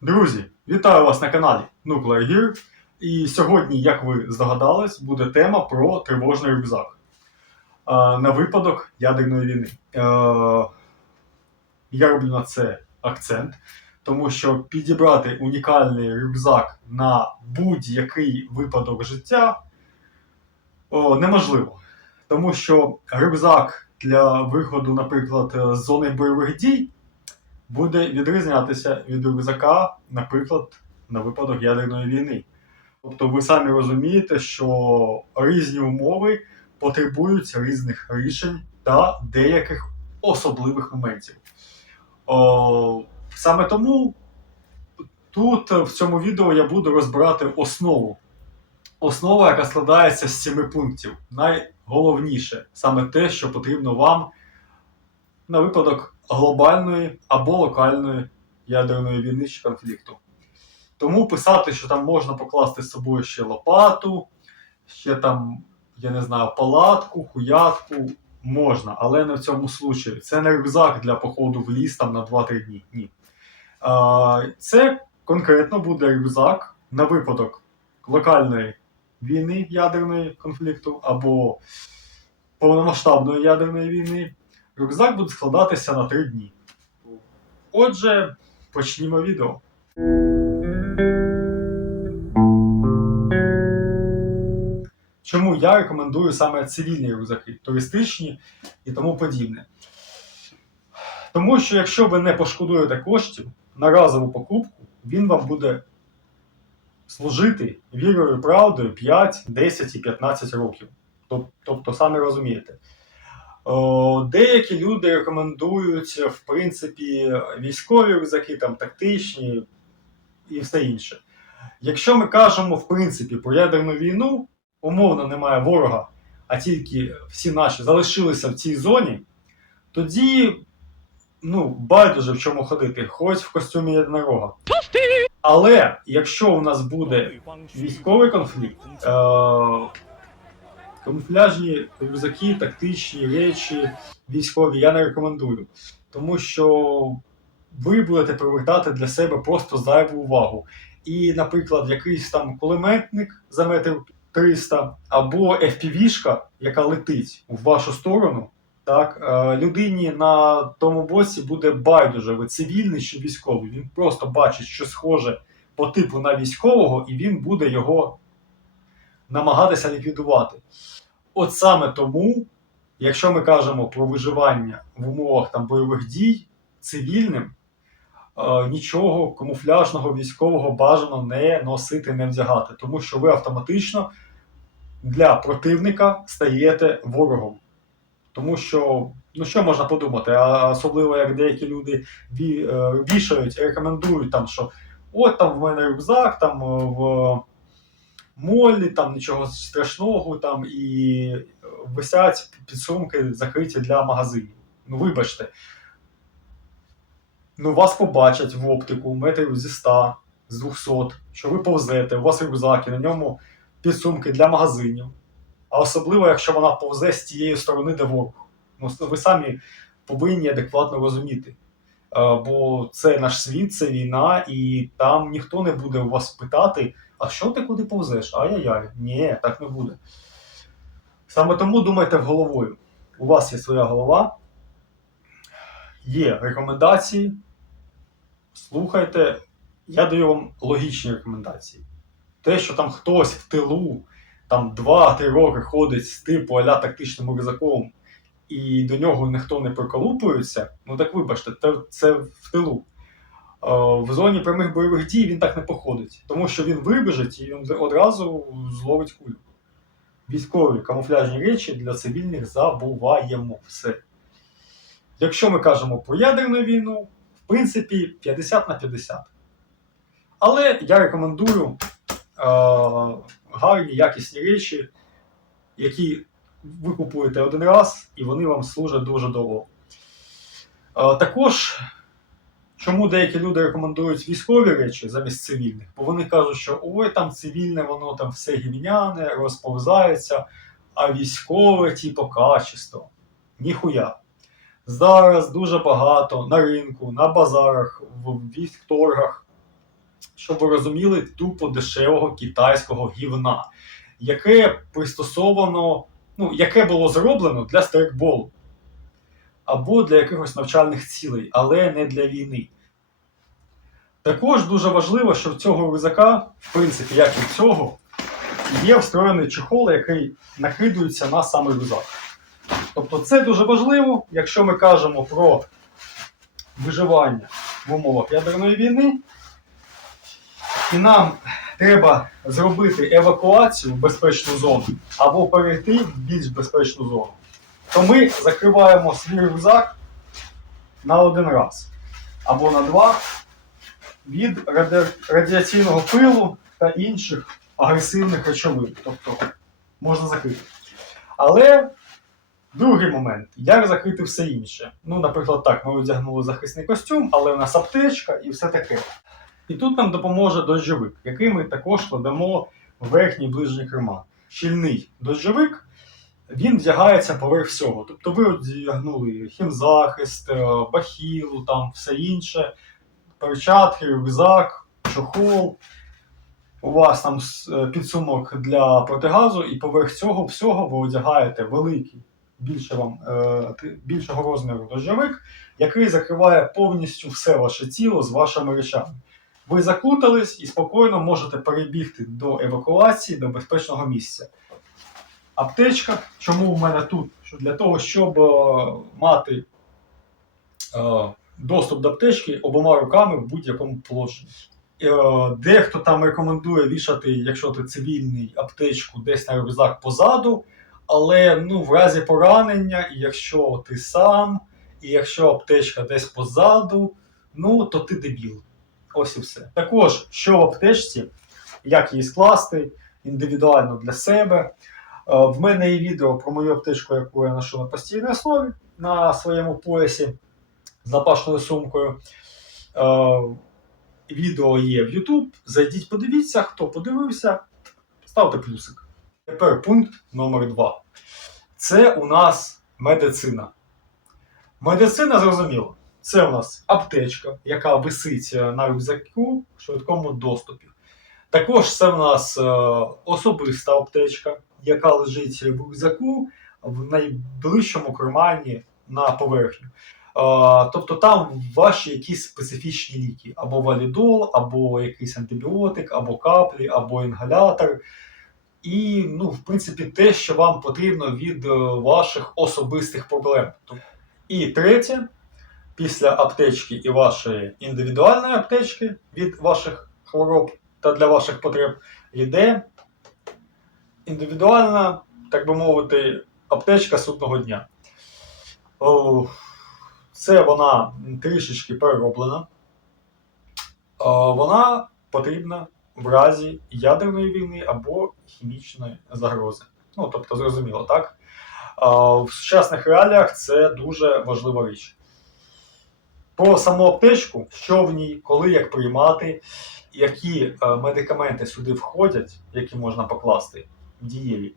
Друзі, вітаю вас на каналі Nuclear Gear. І сьогодні, як ви здогадались, буде тема про тривожний рюкзак е, на випадок ядерної війни. Е, я роблю на це акцент, тому що підібрати унікальний рюкзак на будь-який випадок життя неможливо. Тому що рюкзак для виходу, наприклад, з зони бойових дій буде відрізнятися від рюкзака, наприклад, на випадок ядерної війни. Тобто ви самі розумієте, що різні умови потребують різних рішень та деяких особливих моментів. О, саме тому тут в цьому відео я буду розбирати основу. Основа, яка складається з сіми пунктів. Найголовніше саме те, що потрібно вам на випадок глобальної або локальної ядерної війни чи конфлікту. Тому писати, що там можна покласти з собою ще лопату, ще там, я не знаю, палатку, хуятку, можна, але не в цьому случаї. Це не рюкзак для походу в ліс там на 2-3 дні. Ні. А, Це конкретно буде рюкзак на випадок локальної війни ядерної конфлікту або повномасштабної ядерної війни. Рюкзак буде складатися на 3 дні. Отже, почнімо відео. Чому я рекомендую саме цивільні рюкзаки, туристичні і тому подібне? Тому що якщо ви не пошкодуєте коштів на разову покупку, він вам буде служити вірою і правдою 5, 10 і 15 років. Тобто, самі розумієте. Деякі люди рекомендують, в принципі, військові рюкзаки, там тактичні і все інше. Якщо ми кажемо, в принципі, про ядерну війну, умовно немає ворога, а тільки всі наші залишилися в цій зоні, тоді ну, байдуже в чому ходити, хоч в костюмі єдинорога. Але якщо у нас буде військовий конфлікт, е- камуфляжні рюкзаки, тактичні речі, військові я не рекомендую. Тому що ви будете привертати для себе просто зайву увагу. І, наприклад, якийсь там кулеметник за метр 300 або FPV-шка, яка летить в вашу сторону, так, е, людині на тому боці буде байдуже, ви цивільний чи військовий. Він просто бачить, що схоже по типу на військового, і він буде його намагатися ліквідувати. От саме тому, якщо ми кажемо про виживання в умовах там, бойових дій цивільним, е, нічого камуфляжного військового бажано не носити, не вдягати, тому що ви автоматично для противника стаєте ворогом. Тому що, ну що можна подумати, а особливо як деякі люди е, вішають, рекомендують там, що от там в мене рюкзак, там е, в молі, там нічого страшного, там і висять підсумки закриті для магазинів. Ну, вибачте. Ну, вас побачать в оптику метрів зі 100, з 200, що ви повзете, у вас рюкзак, і на ньому підсумки для магазинів. А особливо, якщо вона повзе з тієї сторони, де ворог. Ну, ви самі повинні адекватно розуміти. Е, Бо це наш світ, це війна, і там ніхто не буде у вас питати, а що ти куди повзеш? Ай-яй-яй. Ні, так не буде. Саме тому думайте головою. У вас є своя голова, є рекомендації. Слухайте, я даю вам логічні рекомендації. Те, що там хтось в тилу там 2-3 роки ходить з типу аля тактичним рюкзаком, і до нього ніхто не приколупується, ну так вибачте, це в тилу. Е, В зоні прямих бойових дій він так не походить, тому що він вибіжить і він одразу зловить кулю. Військові камуфляжні речі для цивільних забуваємо все. Якщо ми кажемо про ядерну війну, в принципі, 50 на 50. Але я рекомендую е, гарні, якісні речі, які ви купуєте один раз, і вони вам служать дуже довго. Е, також, чому деякі люди рекомендують військові речі замість цивільних? Бо вони кажуть, що ой, там цивільне, воно там все гівняне, розповзається, а військове, типу, качество. Ніхуя. Зараз дуже багато на ринку, на базарах, в військторгах щоб ви розуміли, тупо дешевого китайського гівна, яке пристосовано, ну, яке було зроблено для стрейкболу або для якихось навчальних цілей, але не для війни. Також дуже важливо, що в цього рюкзака, в принципі, як і в цього, є встроєний чехол, який накидується на саме рюкзак. Тобто це дуже важливо, якщо ми кажемо про виживання в умовах ядерної війни, і нам треба зробити евакуацію в безпечну зону або перейти в більш безпечну зону, то ми закриваємо свій рюкзак на один раз або на два від радіаційного пилу та інших агресивних речовин. Тобто можна закрити. Але другий момент, як закрити все інше. Ну, наприклад, так, ми одягнули захисний костюм, але в нас аптечка і все таке. І тут нам допоможе дощовик, який ми також кладемо в верхній ближній керма. Щільний дощовик, він вдягається поверх всього. Тобто ви одягнули хімзахист, е, бахілу, там все інше, перчатки, рюкзак, чохол. У вас там е, підсумок для протигазу, і поверх цього всього ви одягаєте великий, більше вам, е, більшого розміру дощовик, який закриває повністю все ваше тіло з вашими речами. Ви закутались і спокійно можете перебігти до евакуації, до безпечного місця. Аптечка, чому в мене тут? Що для того, щоб е, мати е, доступ до аптечки обома руками в будь-якому положенні. Е, Дехто там рекомендує вішати, якщо ти цивільний, аптечку десь на рюкзак позаду, але ну, в разі поранення, якщо ти сам, і якщо аптечка десь позаду, ну то ти дебіл. Ось і все. Також, що в аптечці, як її скласти індивідуально для себе. Е, В мене є відео про мою аптечку, яку я ношу на постійній основі на своєму поясі з запашною сумкою. Е, Відео є в YouTube. Зайдіть, подивіться, хто подивився, ставте плюсик. Тепер пункт номер 2. Це у нас медицина. Медицина зрозуміло. Це у нас аптечка, яка висить е, на рюкзаку в швидкому доступі. Також це в нас е, особиста аптечка, яка лежить в рюкзаку в найближчому кармані на поверхню. Е, тобто там ваші якісь специфічні ліки, або валідол, або якийсь антибіотик, або каплі, або інгалятор. І, ну, в принципі, те, що вам потрібно від е, ваших особистих проблем. І третє, після аптечки і вашої індивідуальної аптечки від ваших хвороб та для ваших потреб йде індивідуальна, так би мовити, аптечка судного дня. Це вона трішечки перероблена. Вона потрібна в разі ядерної війни або хімічної загрози. Ну, тобто, зрозуміло, так? В сучасних реаліях це дуже важлива річ. Про саму аптечку, що в ній, коли як приймати, які е, медикаменти сюди входять, які можна покласти дієві,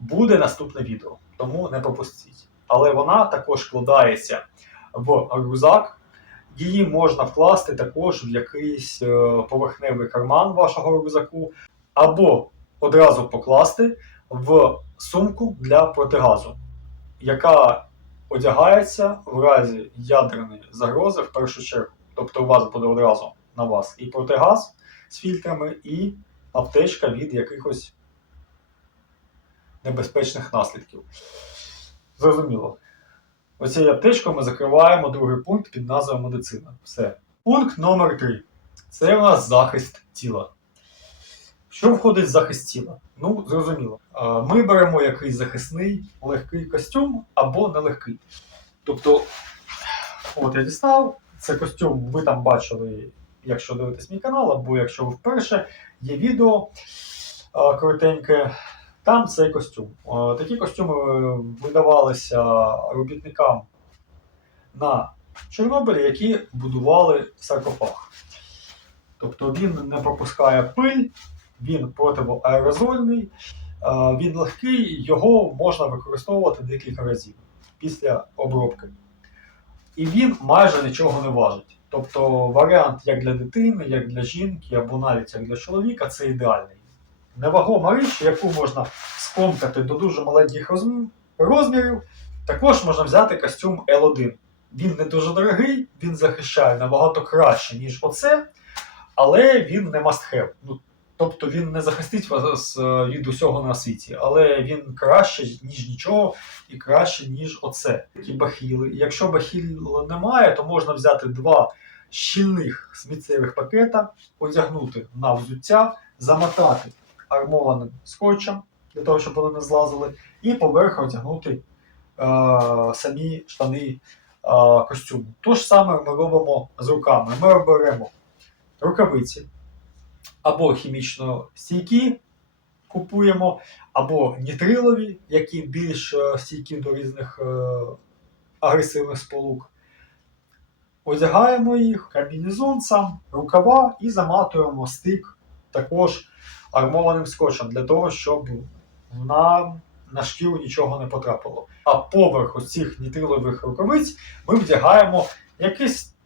буде наступне відео, тому не пропустіть. Але вона також вкладається в рюкзак, її можна вкласти також в якийсь е, поверхневий карман вашого рюкзаку, або одразу покласти в сумку для протигазу, яка одягається в разі ядерної загрози в першу чергу. Тобто у вас буде одразу на вас і протигаз з фільтрами, і аптечка від якихось небезпечних наслідків. Зрозуміло. Оцією аптечкою ми закриваємо другий пункт під назвою медицина. Все. Пункт номер 3. Це у нас захист тіла. Що входить в захист тіла? Ну, зрозуміло. Ми беремо якийсь захисний легкий костюм або нелегкий. Тобто, от я дістав, це костюм, ви там бачили, якщо дивитесь мій канал, або якщо ви вперше, є відео коротеньке. Там цей костюм. Такі костюми е, видавалися робітникам на Чорнобилі, які будували саркофаг. Тобто він не пропускає пиль, він противоаерозольний, він легкий, його можна використовувати декілька разів після обробки. І він майже нічого не важить. Тобто варіант як для дитини, як для жінки, або навіть як для чоловіка це ідеальний. Невагома річ, яку можна скомкати до дуже маленьких розмірів, також можна взяти костюм L1. Він не дуже дорогий, він захищає набагато краще, ніж оце, але він не must have. Ну, тобто він не захистить вас е, від усього на світі, але він краще, ніж нічого, і краще, ніж оце. Такі бахіли. Якщо бахіл немає, то можна взяти два щільних сміттєвих пакета, одягнути на взуття, замотати армованим скотчем для того, щоб вони не злазили, і поверх одягнути е, самі штани е, костюму. Ж саме ми робимо з руками. Ми беремо рукавиці або хімічно стійкі, купуємо, або нітрилові, які більш е, стійкі до різних е, агресивних сполук. Одягаємо їх, комбінезон сам, рукава і заматуємо стик також армованим скотчем для того, щоб нам на шкіру нічого не потрапило. А поверх ось цих нітрилових рукавиць ми вдягаємо якісь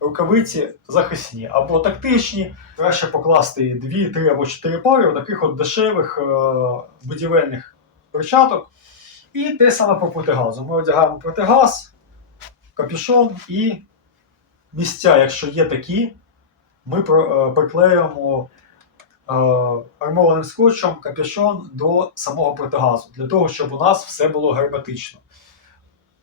рукавиці захисні або тактичні. Краще покласти 2, 3 або 4 пари таких от дешевих е- будівельних перчаток. І те саме по протигазу. Ми одягаємо протигаз, капюшон і місця, якщо є такі, ми е, приклеюємо е, армованим скотчем капюшон до самого протигазу, для того, щоб у нас все було герметично,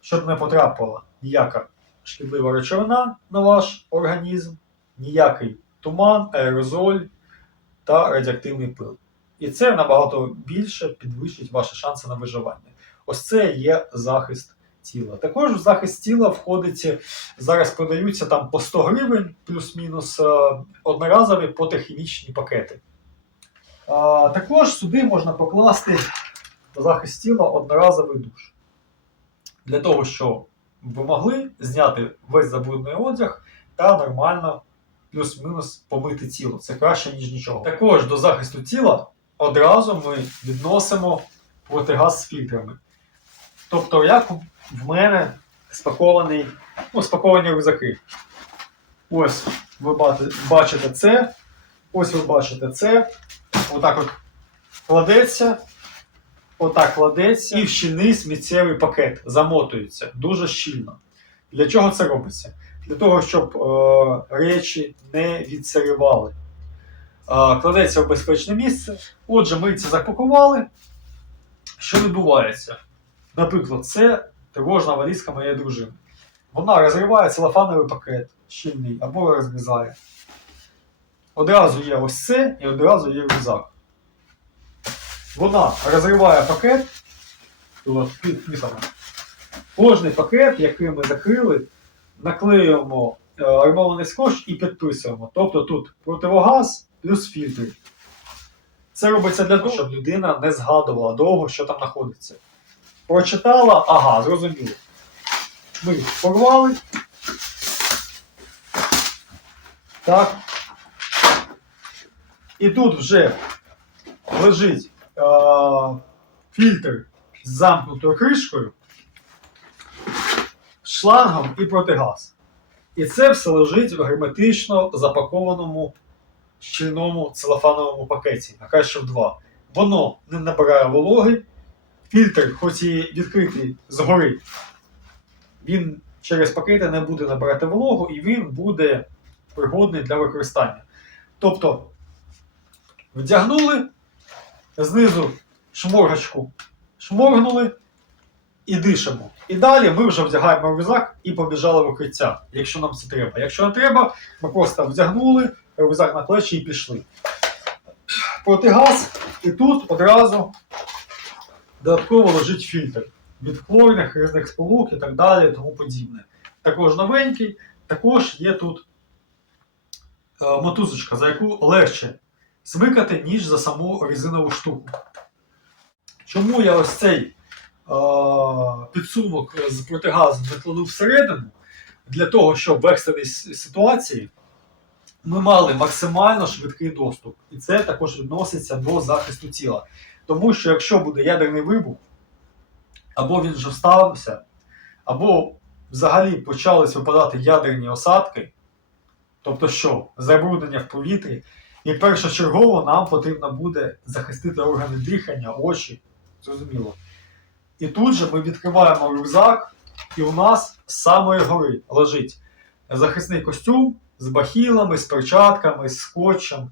щоб не потрапила ніяка шкідлива речовина на ваш організм, ніякий туман, аерозоль та радіоактивний пил. І це набагато більше підвищить ваші шанси на виживання. Ось це є захист тіла. Також в захист тіла входить, зараз продаються там по 100 гривень, плюс-мінус е, одноразові потихімічні пакети. А, також сюди можна покласти захист тіла одноразовий душ. Для того, щоб ви могли зняти весь забрудний одяг та нормально плюс-мінус помити тіло. Це краще, ніж нічого. Також до захисту тіла одразу ми відносимо протигаз з фільтрами. Тобто, як в мене спакований, ну, спаковані рюкзаки. Ось ви бачите це. Ось ви бачите це. Отак от кладеться. Отак кладеться. І в щільний сміттєвий пакет замотується дуже щільно. Для чого це робиться? Для того, щоб е, речі не відсирівали. Е, кладеться в безпечне місце. Отже, ми це запакували. Що відбувається? Наприклад, це тривожна валізка моєї дружини. Вона розриває целофановий пакет щільний або розрізає. Одразу є ось це і одразу є рюкзак. Вона розриває пакет. Кожний пакет, який ми закрили, наклеюємо е, армований скотч і підписуємо. Тобто тут противогаз плюс фільтри. Це робиться для того, щоб людина не згадувала довго, що там знаходиться. Прочитала, ага, зрозуміло. Ми порвали. Так. І тут вже лежить фільтр з замкнутою кришкою, шлангом і протигаз. І це все лежить в герметично запакованому щільному целофановому пакеті, а краще в два. Воно не набирає вологи, фільтр, хоч і відкритий згори, він через пакети не буде набирати вологу і він буде пригодний для використання. Тобто, вдягнули, знизу шморгачку шморгнули і дишимо. І далі ми вже вдягаємо рюкзак і побіжали в укриття, якщо нам це треба. Якщо не треба, ми просто вдягнули рюкзак на плечі і пішли. Протигаз, і тут одразу додатково лежить фільтр від хлорних різних сполук і так далі, тому подібне. Також новенький, також є тут е, мотузочка, за яку легше смикати, ніж за саму резинову штуку. Чому я ось цей е, підсумок з протигазу закладу всередину? Для того, щоб в екстреній ситуації ми мали максимально швидкий доступ. І це також відноситься до захисту тіла. Тому що якщо буде ядерний вибух, або він вже стався, або взагалі почались випадати ядерні осадки, Тобто що? Забруднення в повітрі. І першочергово нам потрібно буде захистити органи дихання, очі. Зрозуміло. І тут же ми відкриваємо рюкзак, і у нас з самої гори лежить захисний костюм з бахілами, з перчатками, з скотчем.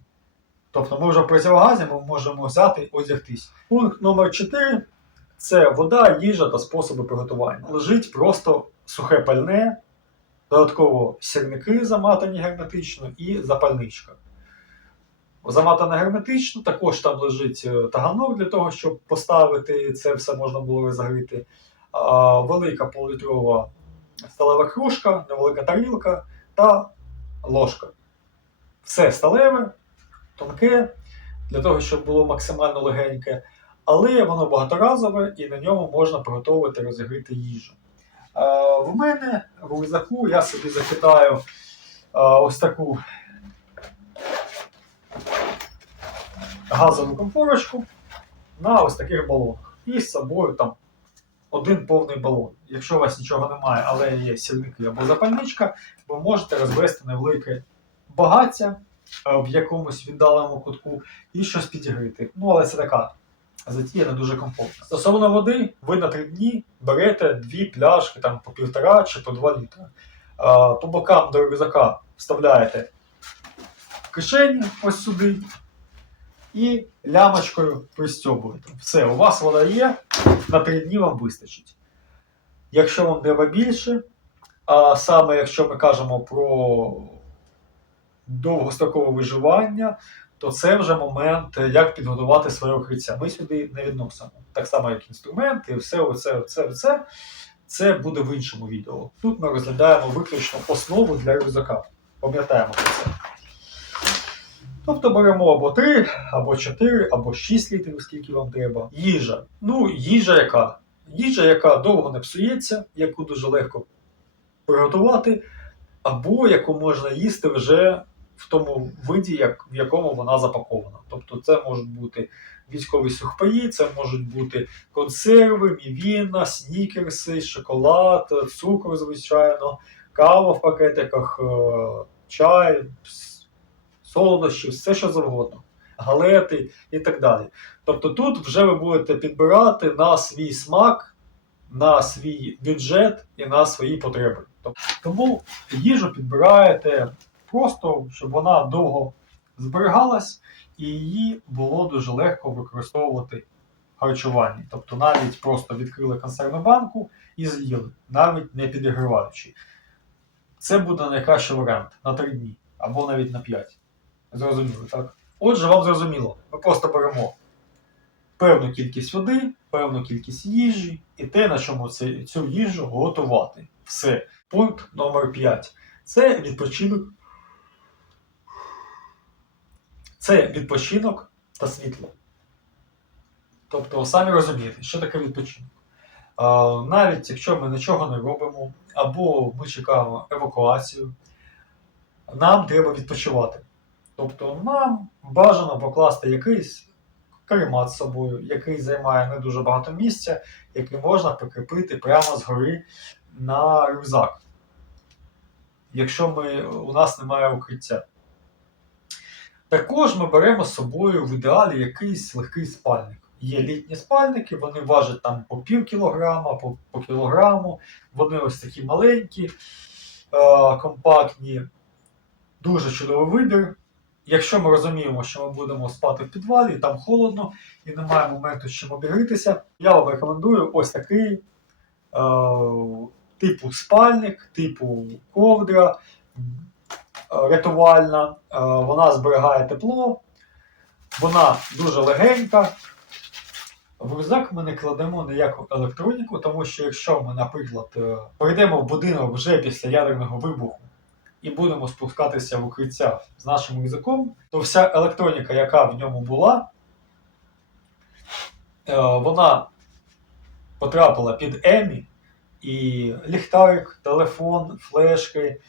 Тобто ми вже в противогазі ми можемо взяти одягтись. Пункт номер 4 це вода, їжа та способи приготування. Лежить просто сухе пальне, додатково сірники заматані герметично і запальничка. Заматане герметично, також там лежить е, таганок для того, щоб поставити це все можна було розгріти. Велика полулітрова сталева кружка, невелика тарілка та ложка. Все сталеве, тонке, для того, щоб було максимально легеньке, але воно багаторазове і на ньому можна приготувати розігріти їжу. А, в мене в рюкзаку я собі закидаю ось таку газову комфорочку на ось таких балонах. І з собою там один повний балон. Якщо у вас нічого немає, але є сірники або запальничка, ви можете розвести невелике багаття е, в якомусь віддаленому кутку і щось підігріти. Ну, але це така затія не дуже комфортна. Стосовно води, ви на три дні берете дві пляшки там по півтора чи по два літра. Е, По бокам до рюкзака вставляєте в кишені ось сюди і лямочкою пристьобуєте. Все, у вас вода є, на три дні вам вистачить. Якщо вам треба більше, а саме якщо ми кажемо про довгострокове виживання, то це вже момент, як підготувати своє укриття. Ми сюди не відносимо. Так само, як інструменти, все оце, оце, оце. Це буде в іншому відео. Тут ми розглядаємо виключно основу для рюкзака. Пам'ятаємо про це. Тобто беремо або 3, або 4, або 6 літрів, скільки вам треба. Їжа. Ну, їжа яка? Їжа, яка довго не псується, яку дуже легко приготувати, або яку можна їсти вже в тому виді, як, в якому вона запакована. Тобто це можуть бути військові сухпаї, це можуть бути консерви, мівіна, снікерси, шоколад, цукор, звичайно, кава в пакетиках, е, чай, солодощі, все що завгодно, галети і так далі. Тобто тут вже ви будете підбирати на свій смак, на свій бюджет і на свої потреби. Тому їжу підбираєте просто, щоб вона довго зберігалась і її було дуже легко використовувати в харчуванні. Тобто навіть просто відкрили консервну банку і з'їли, навіть не підігріваючи. Це буде найкращий варіант на 3 дні або навіть на 5. Зрозуміло, так? Отже, вам зрозуміло, ми просто беремо певну кількість води, певну кількість їжі і те, на чому це, цю їжу готувати. Все. Пункт номер 5. Це відпочинок. Це відпочинок та світло. Тобто, самі розумієте, що таке відпочинок. А, навіть якщо ми нічого не робимо, або ми чекаємо евакуацію, нам треба відпочивати. Тобто нам бажано покласти якийсь каремат з собою, який займає не дуже багато місця, який можна прикріпити прямо згори на рюкзак. Якщо ми, у нас немає укриття. Також ми беремо з собою в ідеалі якийсь легкий спальник. Є літні спальники, вони важать там по пів кілограма, по, по кілограму. Вони ось такі маленькі, е, компактні, дуже чудовий вибір. Якщо ми розуміємо, що ми будемо спати в підвалі, там холодно і немає моменту з чим обігрітися, я вам рекомендую ось такий е, типу спальник, типу ковдра е, рятувальна. Е, вона зберігає тепло, вона дуже легенька. В рюкзак ми не кладемо ніяку електроніку, тому що якщо ми, наприклад, е, прийдемо в будинок вже після ядерного вибуху і будемо спускатися в укриття з нашим рюкзаком, то вся електроніка, яка в ньому була, е, вона потрапила під Емі, і ліхтарик, телефон, флешки,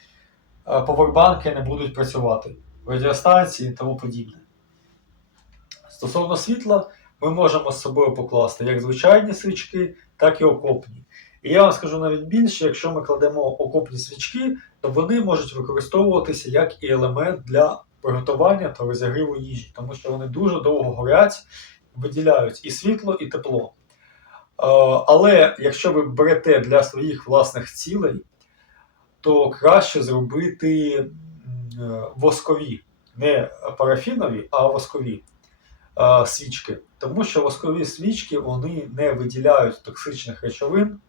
е, повербанки не будуть працювати, радіостанції і тому подібне. Стосовно світла, ми можемо з собою покласти як звичайні свічки, так і окопні. І я вам скажу навіть більше, якщо ми кладемо окопні свічки, то вони можуть використовуватися як і елемент для приготування та розігріву їжі, тому що вони дуже довго горять, виділяють і світло, і тепло. Е, Але якщо ви берете для своїх власних цілей, то краще зробити е, воскові, не парафінові, а воскові е, свічки. Тому що воскові свічки вони не виділяють токсичних речовин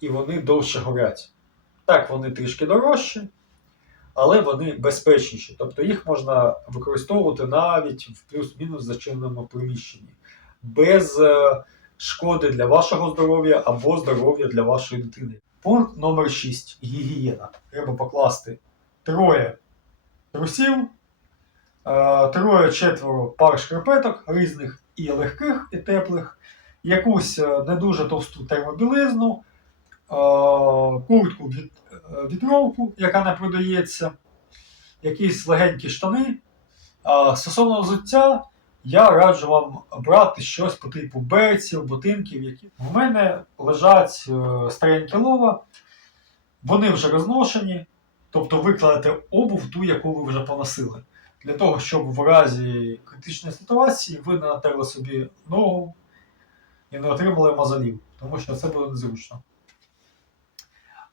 і вони довше горять. Так, вони трішки дорожчі, але вони безпечніші. Тобто їх можна використовувати навіть в плюс-мінус зачиненому приміщенні, без е, шкоди для вашого здоров'я або здоров'я для вашої дитини. Пункт номер 6. Гігієна. Треба покласти троє трусів, е, троє-четверо пар шкарпеток різних і легких, і теплих, якусь е, не дуже товсту термобілизну, куртку від, е, вітровку, яка не продається, якісь легенькі штани. Стосовно взуття, я раджу вам брати щось по типу берців, ботинків, які в мене лежать е, старенькі лова, вони вже розношені, тобто ви кладете обув ту, яку ви вже поносили. Для того, щоб в разі критичної ситуації ви не натерли собі ногу і не отримали мозолів, тому що це буде незручно.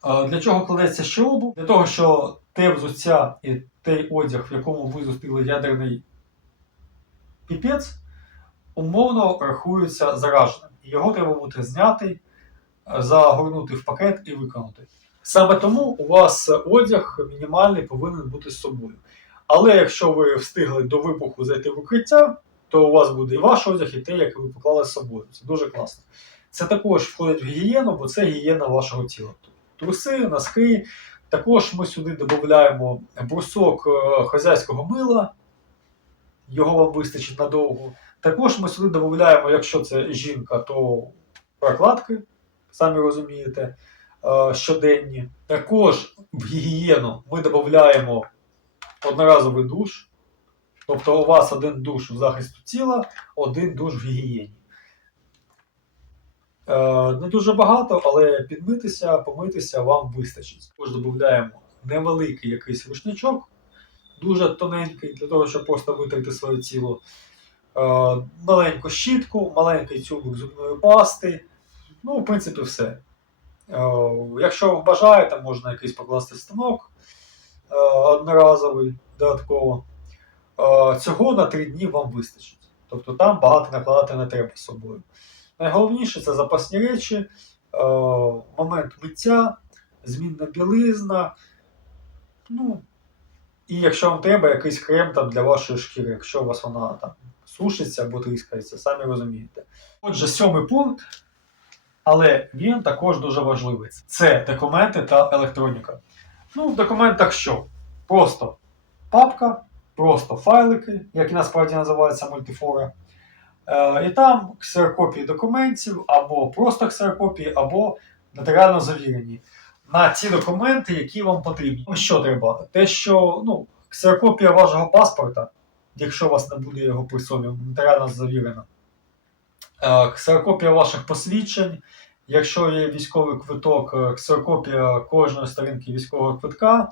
Для чого кладеться обув? Для того, що те взуття і той одяг, в якому ви зустріли ядерний піпець, умовно рахується зараженим. Його треба буде зняти, загорнути в пакет і виконати. Саме тому у вас одяг мінімальний повинен бути з собою. Але якщо ви встигли до вибуху зайти в укриття, то у вас буде і ваш одяг, і те, яке ви поклали з собою. Це дуже класно. Це також входить в гігієну, бо це гігієна вашого тіла. Труси, носки. Також ми сюди додаємо брусок е, хазяйського мила, його вам вистачить надовго. Також ми сюди додаємо, якщо це жінка, то прокладки, самі розумієте, е, щоденні. Також в гігієну ми додаємо одноразовий душ. Тобто у вас один душ в захисту тіла, один душ в гігієні. Е, не дуже багато, але підмитися, помитися вам вистачить. Також додаємо невеликий якийсь рушничок, дуже тоненький, для того, щоб просто витерти своє тіло. Е, маленьку щітку, маленький тюбик зубної пасти. Ну, в принципі, все. Е, якщо бажаєте, можна якийсь покласти станок одноразовий додатково. Цього на 3 дні вам вистачить. Тобто там багато накладати не треба з собою. Найголовніше це запасні речі, е, момент миття, змінна білизна. Ну, і якщо вам треба якийсь крем там, для вашої шкіри, якщо у вас вона там сушиться або тріскається, самі розумієте. Отже, сьомий пункт, але він також дуже важливий. Це документи та електроніка. Ну, в документах що? Просто папка, просто файлики, які насправді називаються мультифора. Е, і там ксерокопії документів, або просто ксерокопії, або нотаріально завірені на ті документи, які вам потрібні. Ну, Що треба? Те, що ну, ксерокопія вашого паспорта, якщо у вас не буде його при собі, нотаріально завірена. Е, Ксерокопія ваших посвідчень. Якщо є військовий квиток, е, ксерокопія кожної сторінки військового квитка.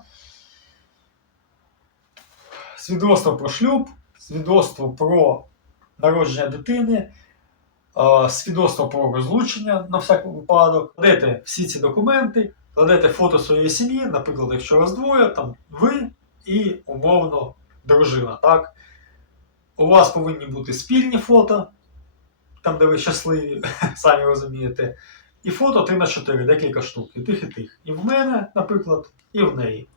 Свідоцтво про шлюб, свідоцтво про народження дитини, свідоцтво про розлучення на всяк випадок. Кладете всі ці документи, кладете фото своєї сім'ї, наприклад, якщо вас двоє, там ви і умовно дружина. Так? У вас повинні бути спільні фото, там, де ви щасливі, самі розумієте. І фото 3 на 4, декілька штук, і тих, і тих. І в мене, наприклад, і в неї.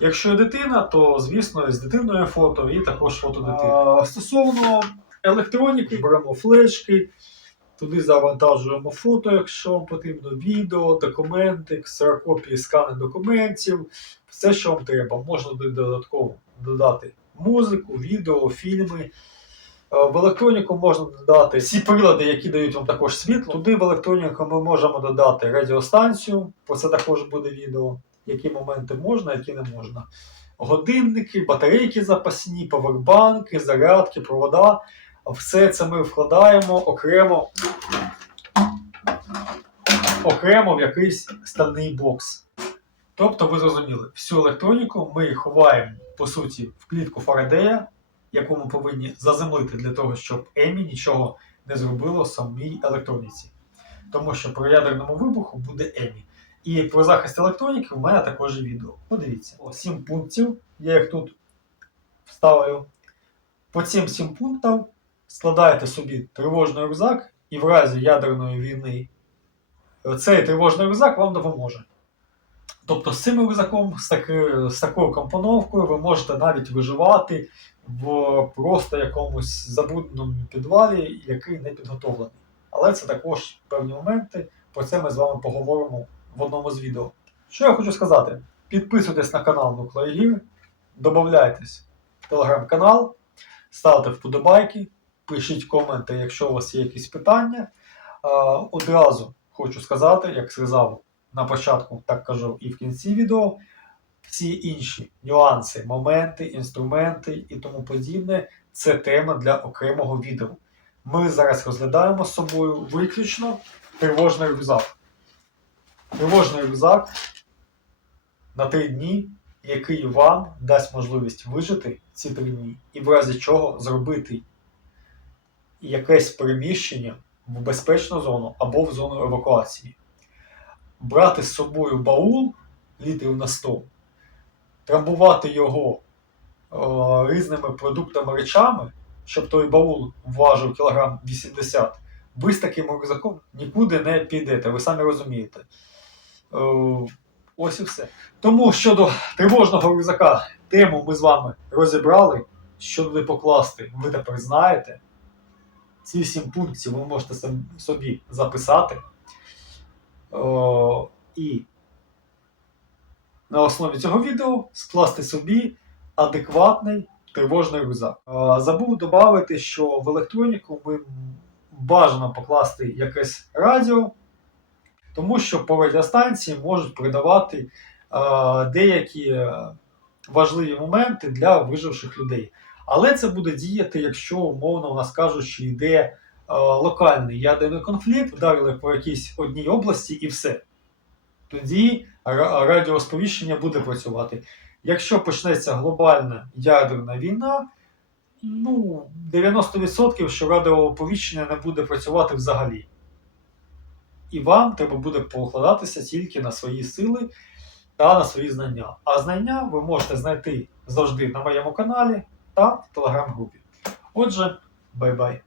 Якщо дитина, то звісно з дитиною фото і також фото дитини. Стосовно електроніки, беремо флешки, туди завантажуємо фото, якщо вам потрібно, відео, документи, ксерокопії, скани документів, все, що вам треба. Можна додатково додати музику, відео, фільми. Е, В електроніку можна додати всі прилади, які дають вам також світло. Туди в електроніку ми можемо додати радіостанцію, про це також буде відео, які моменти можна, які не можна. Годинники, батарейки запасні, павербанки, зарядки, провода. Все це ми вкладаємо окремо окремо в якийсь стальний бокс. Тобто, ви зрозуміли, всю електроніку ми ховаємо, по суті, в клітку Фарадея, яку ми повинні заземлити для того, щоб Емі нічого не зробило самій електроніці. Тому що при ядерному вибуху буде Емі. І про захист електроніки у мене також відео. Подивіться, о, 7 пунктів. Я їх тут вставлю. По цим 7 пунктам складаєте собі тривожний рюкзак, і в разі ядерної війни цей тривожний рюкзак вам допоможе. Тобто з цим рюкзаком, з, таки, з такою компоновкою, ви можете навіть виживати в просто якомусь забрудненому підвалі, який не підготовлений. Але це також певні моменти. Про це ми з вами поговоримо в одному з відео. Що я хочу сказати? Підписуйтесь на канал Нуклеїв, додавайтесь в телеграм-канал, ставте вподобайки, пишіть коменти, якщо у вас є якісь питання. Одразу хочу сказати, як сказав на початку, так кажу і в кінці відео, всі інші нюанси, моменти, інструменти і тому подібне це тема для окремого відео. Ми зараз розглядаємо з собою виключно тривожний рюкзак. Тривожний рюкзак на три дні, який вам дасть можливість вижити ці три дні, і в разі чого зробити якесь переміщення в безпечну зону або в зону евакуації. Брати з собою баул літрів на 100, трамбувати його е, різними продуктами речами, щоб той баул важив кілограм 80, ви з таким рюкзаком нікуди не підете, ви самі розумієте. Е, ось і все. Тому щодо тривожного рюкзака, тему ми з вами розібрали. Що туди покласти, ви тепер знаєте. Ці сім пунктів ви можете собі записати. І на основі цього відео скласти собі адекватний тривожний рюкзак. Забув додати, що в електроніку ми бажано покласти якесь радіо, тому що по радіостанції можуть передавати деякі важливі моменти для виживших людей. Але це буде діяти, якщо умовно у нас кажуть, що йде е, локальний ядерний конфлікт, вдарили по якійсь одній області і все. Тоді ра- радіосповіщення буде працювати. Якщо почнеться глобальна ядерна війна, ну 90% що радіооповіщення не буде працювати взагалі. І вам треба буде покладатися тільки на свої сили та на свої знання. А знання ви можете знайти завжди на моєму каналі та в телеграм-групі. Отже, бай-бай.